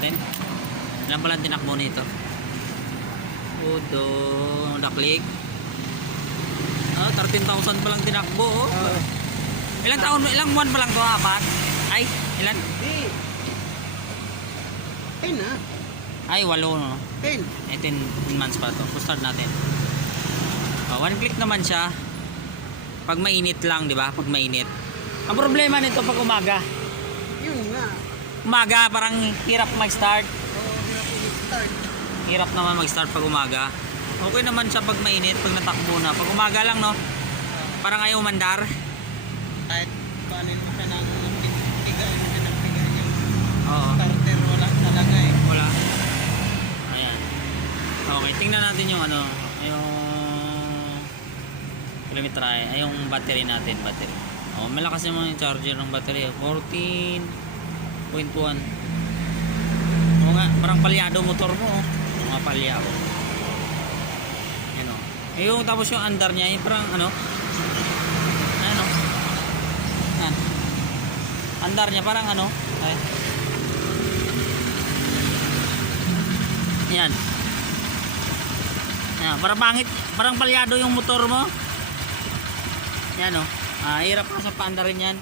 natin. Ilan pala tinakbo nito? Udo, naklik. Ah, 13,000 pa lang tinakbo. Oh. Oo. Ilang taon, ilang buwan pa lang to? Apat? Ay, ilan? Hindi. Ten na. Ay, walo no. Ten. 18 months pa to. Start natin. Oh, one click naman siya. Pag mainit lang, di ba? Pag mainit. Ang problema nito pag umaga. Yun nga. Umaga, parang hirap mag-start. Hirap naman mag-start pag umaga. Okay naman siya pag mainit, pag natakbo na. Pag umaga lang, no? Parang ayaw mandar. Kahit paano mo siya ng bigay mo siya ng bigay yung Oo. starter wala talaga eh. Wala. Ayan. Okay, tingnan natin yung ano, yung kilometrahe, ay yung battery natin, battery. Oh, malakas naman yung charger ng battery. 14.1. Oo nga, parang palyado motor mo. Oh. Mga palyado. Yan oh. Eh, yung tapos yung andar niya, yung parang ano, ano, yan. Andar niya parang ano, ay, Yan. Yan, parang pangit, parang palyado yung motor mo. Yan oh. Ah, hirap na sa panda rin yan.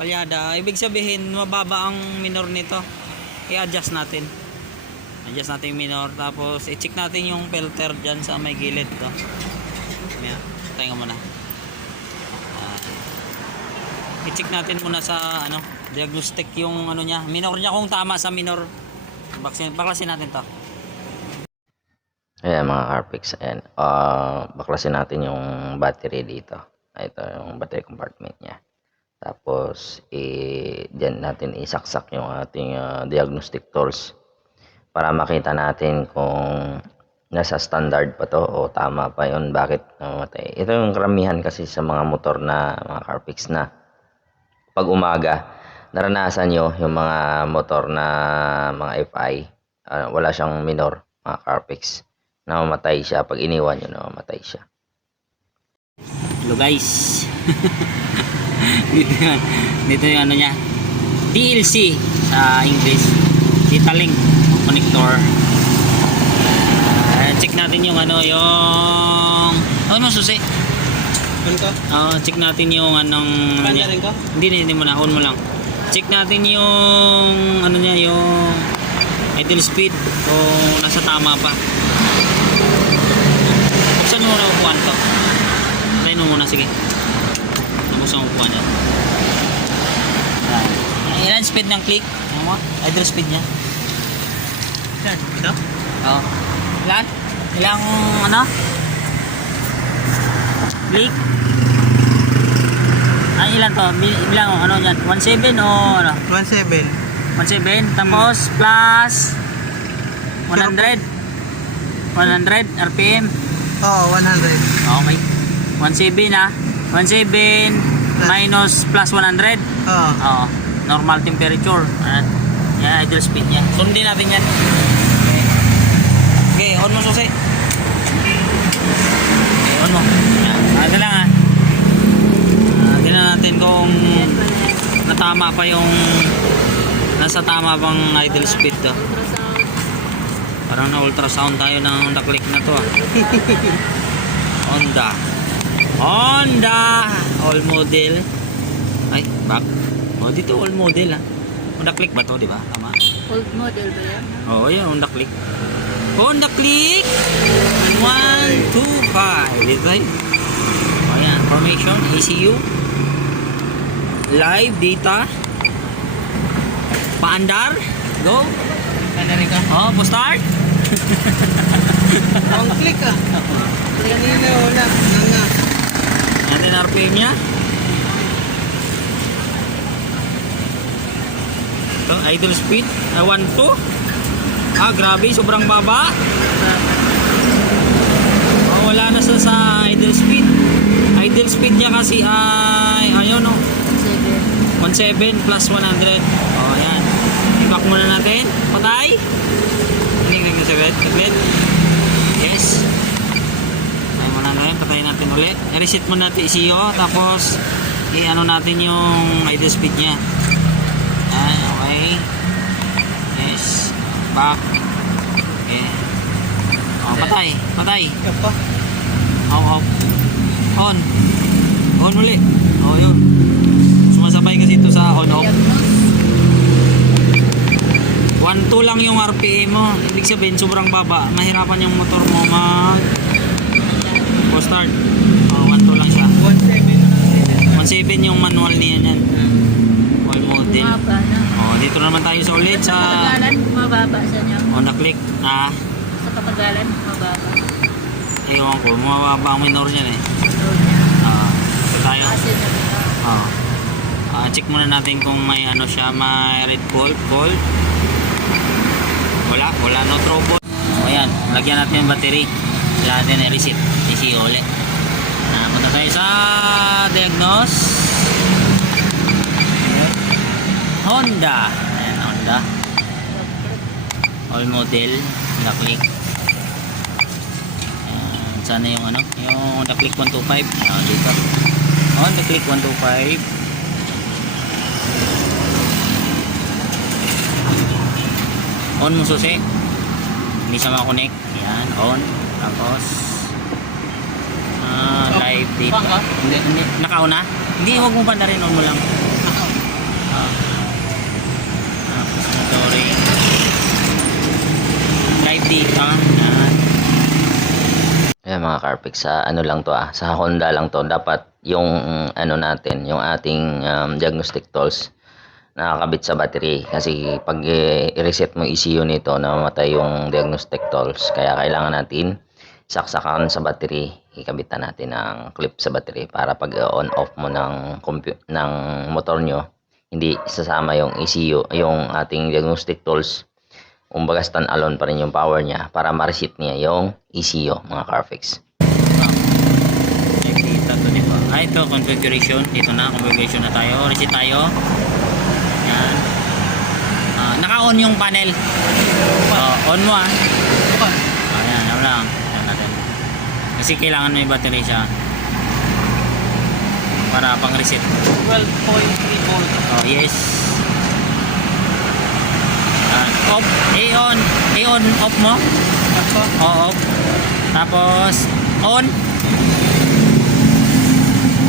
Palyada. Ibig sabihin, mababa ang minor nito. I-adjust natin. Adjust natin yung minor. Tapos, i-check natin yung filter dyan sa may gilid to. Tayo muna. Ah. i-check natin muna sa ano, diagnostic yung ano niya. Minor niya kung tama sa minor. Baksin, baklasin natin to. Ayan mga Carpix, ayan. Ah, baklasin natin yung battery dito. Ito yung battery compartment niya. Tapos, i diyan natin isaksak yung ating ah, diagnostic tools para makita natin kung nasa standard pa to o tama pa yon bakit namatay. Ito yung karamihan kasi sa mga motor na mga Carpix na pag umaga, naranasan nyo yung mga motor na mga FI, ah, wala siyang minor, mga Carpix namamatay siya. Pag iniwan nyo, namamatay siya. Hello guys. dito, yun. dito yung ano niya. DLC sa English. Data link connector. Ah, check natin yung ano yung ano mo susi. Ano to? Ah, check natin yung anong ano ko? Hindi, hindi, mo na. On mo lang. Check natin yung ano niya, yung idle speed o nasa tama pa. Buksan mo muna upuan to. Try mo muna, sige. Nabuksan mo upuan niya. Ayan. Ilan speed ng click? Ano mo? Idle speed niya. Yan. Ito? Oo. Ilan? Ilang ano? Click? Ay, ilan to? Bilang ano yan? 1.7 o ano? 1.7. 1.7 tapos plus 100 100 RPM Oo, 100. okay 1.7 ah 1.7 minus plus 100 Oo. oo normal temperature. Ayan. yan idle speed niya. Sundin natin yan. Okay, okay on mo susi. Okay on mo. Yan ito lang ah. Ah, tingnan natin kung natama pa yung nasa tama bang idle speed to parang na ultrasound tayo ng Honda Click na to ah. Honda Honda all model ay back oh dito all model ah Honda Click ba to di ba tama Old model ba yan? Oo, oh, yun, Honda Click. Honda Click! 1, 2, 5. Dito tayo. O yan, formation, ECU. Live data. Paandar. Go. Pandarin ko? Oh, po start. Ang click ah. Kanina wala. Natin RPM niya. Ito, idle speed. Uh, 1, 2. Ah, grabe, sobrang baba. Oh, wala na sa, sa idle speed. Idle speed niya kasi ay, ayun no. 7. 17 plus 100. Oh, ayan. I-back muna natin. Patay. Nga yung saglit. Saglit. Yes. Muna natin. Ulit. I-reset muna natin ECU. Tapos, i-ano natin yung idle speed niya. Ayan, okay. Yes. Back. Okay. Oh, patay. Patay. Yan pa. Off, off. On. On uli. Oh, yun. Sumasabay kasi ito sa on, off. Diagnose. 1-2 lang yung RPM mo. Ibig sabihin, sobrang baba. Mahirapan yung motor mo mag... start. Oh, 1-2 lang siya. 1.7 na 1.7 yung manual niya yan. All model. Oh, dito naman tayo sa ulit Sa katagalan, mababa sa niya. on the click. Ah, Sa katagalan, mababa. ewan ko, mababa ang minor niyan eh. Ah, ito tayo. Nila. Ah. Ah, check muna natin kung may ano siya, may red bolt, bolt. Wala, wala no trouble. O yan, lagyan natin yung battery. Wala natin i-reset. ECU ulit. Ah, punta tayo sa diagnose. Honda. Ayan, Honda. All model. Naklik. Ayan, sana yung ano, yung naklik 125. Ah, dito. Honda Click 125. On mo susi. Hindi siya makakonect. Yan, on. Tapos, ah, live dito. Baka? Hindi, hindi, nakauna? Hindi, huwag mo banda rin. On mo lang. Ah. Tapos, monitoring. Live dito. Yan. Ayan mga Carpix, sa ano lang to ah, sa Honda lang to. Dapat yung ano natin, yung ating um, diagnostic tools nakakabit sa battery. Kasi pag eh, i-reset mo ECU nito, namamatay yung diagnostic tools. Kaya kailangan natin saksakan sa battery. Ikabitan natin ng clip sa battery para pag on off mo ng, ng motor nyo, hindi sasama yung ECU, yung ating diagnostic tools kumbaga stand alone pa rin yung power niya para ma-reset niya yung ECU mga Carfix. Nakikita to, di ito, configuration. Dito na, configuration na tayo. Reset tayo. Yan. Ah, naka-on yung panel. Oh, on mo ah. Ayan, ano lang. Yan natin. Kasi kailangan may battery siya. Para pang reset. 12.3 volt. Oh, yes. Yan. Off. A-on. A-on. Off mo. Pa. Oo. off. Tapos, on.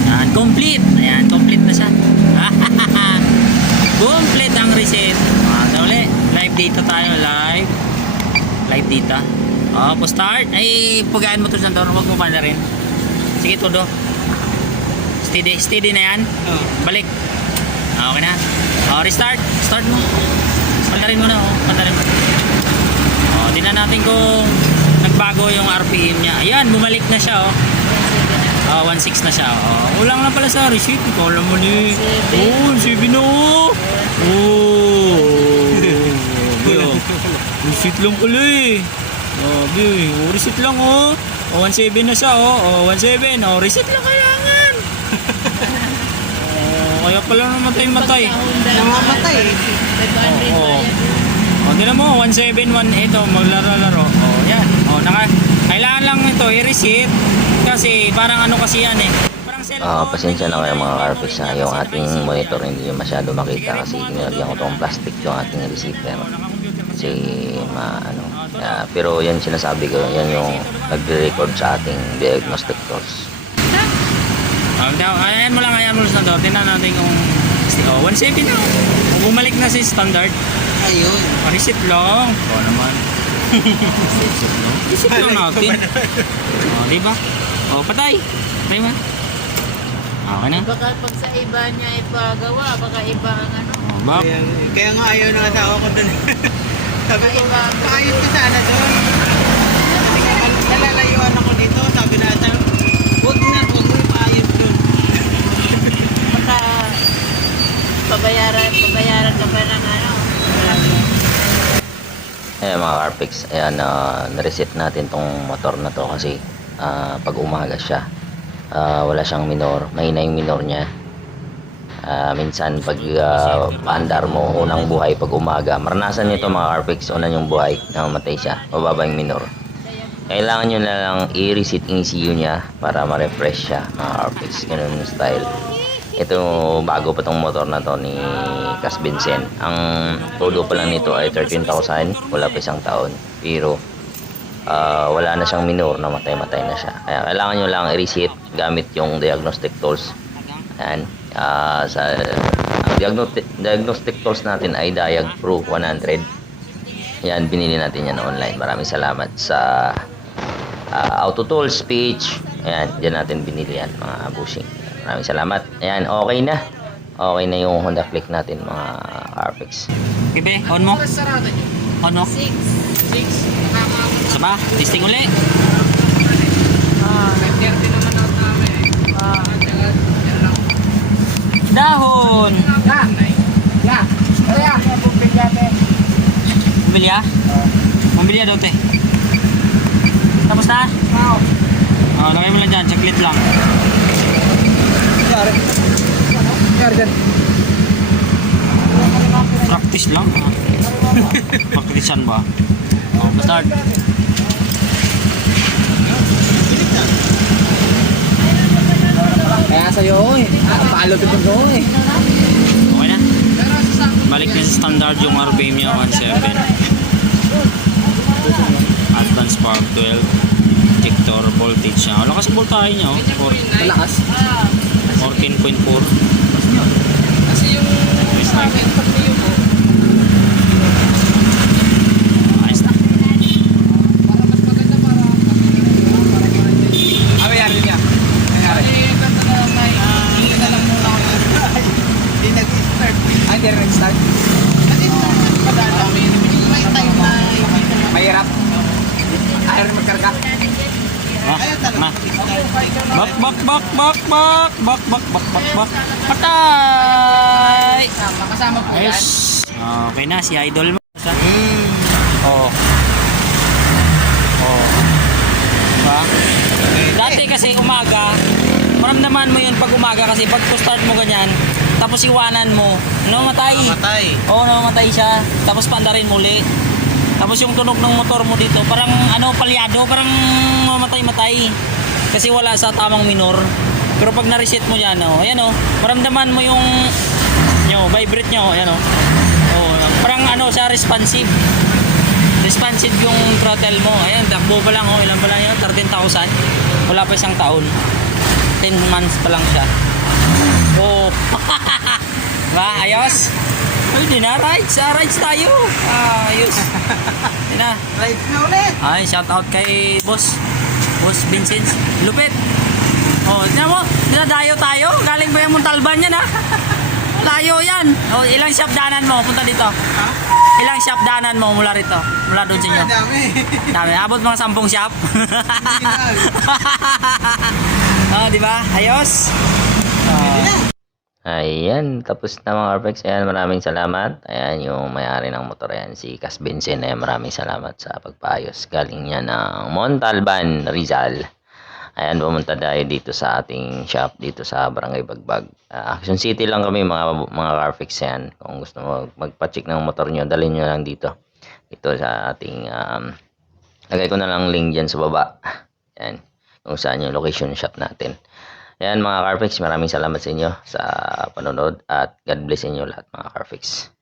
Yan, complete. Ayan, complete na siya. complete ang reset. Ah, ulit. Live data tayo, live. Live data. Oh, po start. Ay, pugaan mo to sa door. Huwag mo pa na rin. Sige, todo. Steady, steady na yan. Oh. Balik. Ah, okay na. Oh, restart. Start mo. Pandarin mo na, oh. Pandarin mo. Oh, tingnan natin kung nagbago yung RPM niya. Ayan, bumalik na siya, oh. Oh, 1.6 na siya. Oh, ulang lang pala sa receipt. Ikaw alam mo ni. Oh, 7 na, oh. Oh. Grabe, oh. Receipt lang pala eh. Grabe, oh, receipt lang, oh. Oh, 1.7 na siya, oh. Oh, 1.7. Oh, receipt lang kailangan. oh, kaya pala namatay-matay. Namamatay eh. 500 Oo. bayad yun. O, tingnan mo, 171 ito, maglaro-laro. O, yan. O, naka, kailangan lang ito i-reset kasi parang ano kasi yan eh. Ah, pasensya na kayo mga ha, memory yung ating monitor hindi nyo masyado makita kasi nilagyan ko tong plastic yung ating receiver. Kasi. Kasi ma ano, ah, pero yan sinasabi ko, yan yung nagre-record sa ating diagnostic tools. Daw, ayan mo lang, ayan mo lang sa door. Tingnan natin kung o, 170 na. Bumalik na si standard. Ayun. Reset lang. O naman. Reset lang natin. O, di ba? O, patay. Patay mo. Okay na. Baka pag sa iba niya ipagawa, baka iba ang ano. O, bak. Kaya, kaya nga ayaw ng asawa ko dun. Sabi ko, paayos ka sana dun. Sabi nga, nalalayuan ako dito. Sabi na asawa, huwag na, huwag mo ipaayos dun. Baka pabayaran, pabayaran ka pa ng ano. Ayan mga Carfix, ayan na na-reset natin tong motor na to kasi ah, pag umaga siya, ah, wala siyang minor, mahina yung minor niya. Ah, minsan pag uh, paandar mo unang buhay pag umaga, maranasan niyo to mga Carfix, unang yung buhay, namatay siya, mababa yung minor. Kailangan nyo na lang i-reset yung ECU niya para ma-refresh siya mga Carfix, ganun yung style. ito bago pa tong motor na to ni Cas Vincent. Ang todo pa lang nito ay 13,000. Wala pa isang taon. Pero ah, wala na siyang minor na matay-matay na siya. Kaya kailangan nyo lang i-reset gamit yung diagnostic tools. Ayan. Ah, sa ang diagnostic, diagnostic tools natin ay Diag Pro 100. Yan, binili natin yan online. Maraming salamat sa uh, Auto Tools page. Ayan, dyan natin binili yan mga bushing. Maraming salamat. Ayan, okay na. Okay na yung Honda Click natin mga Carpex. Gibe, on mo. On mo. Six. Isa ba? Testing uli. Dahon. Ya. Ya. Ya. Bumili ya? Ah. Bumili ya ah, daw te. Tapos na? Oo. Oh, lagay mo lang dyan. Chaklit lang. Yari. Yari dyan. Practice lang. Ah. Praktisan ba? Oh, bastard. Kaya sa'yo eh. Palo ito ko eh. Okay na. Balik din sa standard yung RPM niya 17. Advanced Spark 12. Injector voltage niya. Ang lakas voltahe niya. Oh. Malakas. 14.4. Kasi yung na. Ayos Okay na, si idol mo. Hmm. Oo. Oo. Diba? Dati kasi umaga, maramdaman mo yun pag umaga kasi pag start mo ganyan, tapos iwanan mo, namatay. Matay. Oo, namamatay siya. Tapos pandarin muli. Tapos yung tunog ng motor mo dito, parang ano, palyado, parang mamatay-matay. Kasi wala sa tamang minor. Pero pag na-reset mo yan, oh, ayan oh, maramdaman mo yung nyo, vibrate nyo, ayan oh. Parang ano siya, responsive. Responsive yung throttle mo. Ayan, takbo pa lang, oh, ilan pa lang yun? 13,000. Wala pa isang taon. 10 months pa lang siya. Oh. Ba, ayos? Pwede na, rides. Ah, rides tayo. Ah, ayos. Yun na. Right na ulit. Ay, shout out kay boss. Boss Vincent. Lupit. Oh, tignan mo. Dinadayo tayo. Galing ba yung Montalban yan, ha? Layo yan. Oh, ilang shop danan mo? Punta dito. Ilang shop danan mo mula rito? Mula doon sa inyo. Dami. Dami. Abot mga sampung shop. oh, di ba? Ayos. Na. Ayan, tapos na mga Carpex. Ayan, maraming salamat. Ayan, yung may-ari ng motor yan, si Cas Vincent. Ayan, maraming salamat sa pagpayos. Galing niya ng Montalban, Rizal. Ayan, pumunta tayo dito sa ating shop, dito sa Barangay Bagbag. Ah, Action City lang kami, mga, mga Carpex yan. Kung gusto mo magpa-check ng motor nyo, dalhin nyo lang dito. Dito sa ating, um, lagay ko na lang link dyan sa baba. Ayan, kung saan yung location shop natin. Ayan mga Carfix, maraming salamat sa inyo sa panonood at God bless inyo lahat mga Carfix.